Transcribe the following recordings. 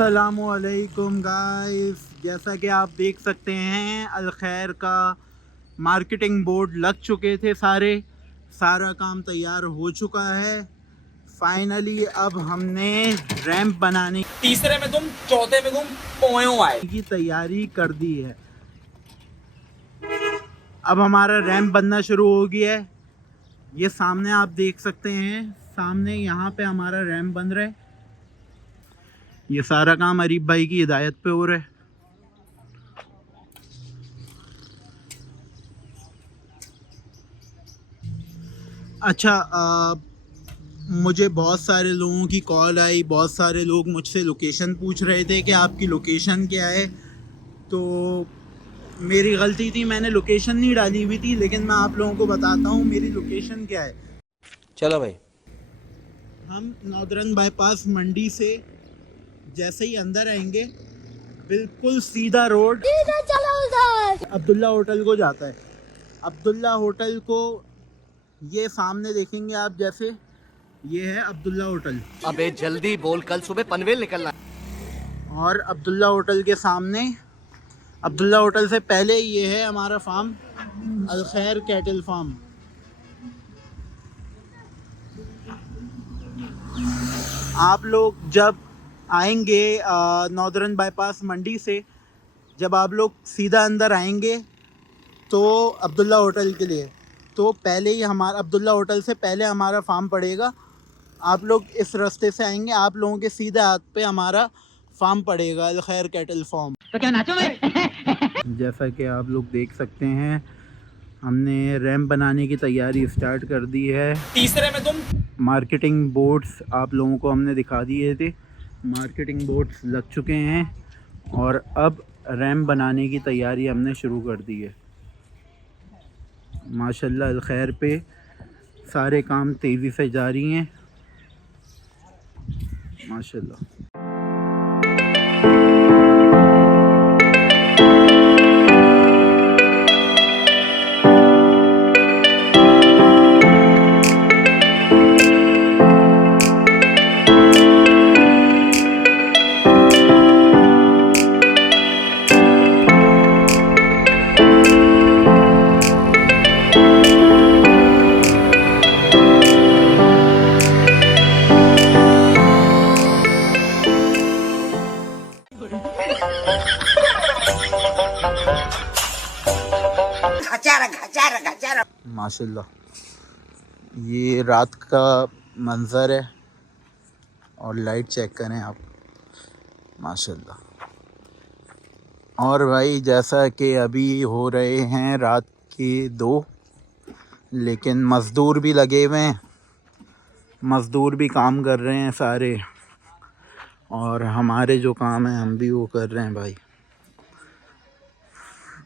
अस्सलामुअलैकुम गाइस, जैसा कि आप देख सकते हैं अल खैर का मार्केटिंग बोर्ड लग चुके थे। सारा काम तैयार हो चुका है। फाइनली अब हमने रैंप बनाने तीसरे में तुम, चौथे में तुम पोयों आए की तैयारी कर दी है। अब हमारा रैंप बनना शुरू हो गया है। ये सामने आप देख सकते हैं, सामने यहाँ पे हमारा रैंप बन रहा है। ये सारा काम अरीब भाई की हिदायत पे हो रहा है। अच्छा, मुझे बहुत सारे लोगों की कॉल आई, बहुत सारे लोग मुझसे लोकेशन पूछ रहे थे कि आपकी लोकेशन क्या है। तो मेरी गलती थी, मैंने लोकेशन नहीं डाली हुई थी, लेकिन मैं आप लोगों को बताता हूँ मेरी लोकेशन क्या है। चलो भाई। हम नॉर्दर्न बाईपास मंडी से जैसे ही अंदर आएंगे, बिल्कुल सीधा रोड अब्दुल्ला होटल को जाता है। अब्दुल्ला होटल को ये सामने देखेंगे आप, जैसे ये है अब्दुल्ला होटल। अबे जल्दी बोल, कल सुबह पनवेल निकलना। और अब्दुल्ला होटल के सामने, अब्दुल्ला होटल से पहले ये है हमारा फार्म, अल खैर कैटल फार्म। आप लोग जब आएंगे नॉर्दर्न बाईपास मंडी से, जब आप लोग सीधा अंदर आएंगे तो अब्दुल्ला होटल के लिए, तो पहले ही हमारा अब्दुल्ला होटल से पहले हमारा फार्म पड़ेगा। आप लोग इस रास्ते से आएंगे, आप लोगों के सीधे हाथ पे हमारा फार्म पड़ेगा, अल खैर कैटल फार्म। तो क्या नाचो में? जैसा कि आप लोग देख सकते हैं, हमने रैंप बनाने की तैयारी स्टार्ट कर दी है। तीसरे में तुम, मार्केटिंग बोर्ड्स आप लोगों को हमने दिखा दिए थे। मार्केटिंग बोर्ड्स लग चुके हैं और अब रैंप बनाने की तैयारी हमने शुरू कर दी है। माशाल्लाह अल खैर पे सारे काम तेज़ी से जारी हैं, माशाल्लाह। माशाल्लाह, ये रात का मंज़र है और लाइट चेक करें आप, माशाल्लाह। और भाई जैसा कि अभी हो रहे हैं रात के 2, लेकिन मज़दूर भी लगे हुए हैं, मज़दूर भी काम कर रहे हैं सारे, और हमारे जो काम है हम भी वो कर रहे हैं भाई।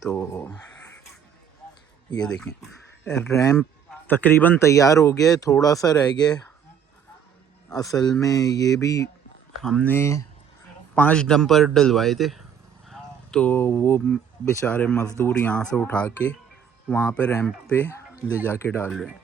तो ये देखें, रैंप तकरीबन तैयार हो गया, थोड़ा सा रह गया। असल में ये भी हमने 5 डंपर डलवाए थे, तो वो बेचारे मज़दूर यहाँ से उठा के वहाँ पे रैंप पे ले जाके डाल रहे हैं।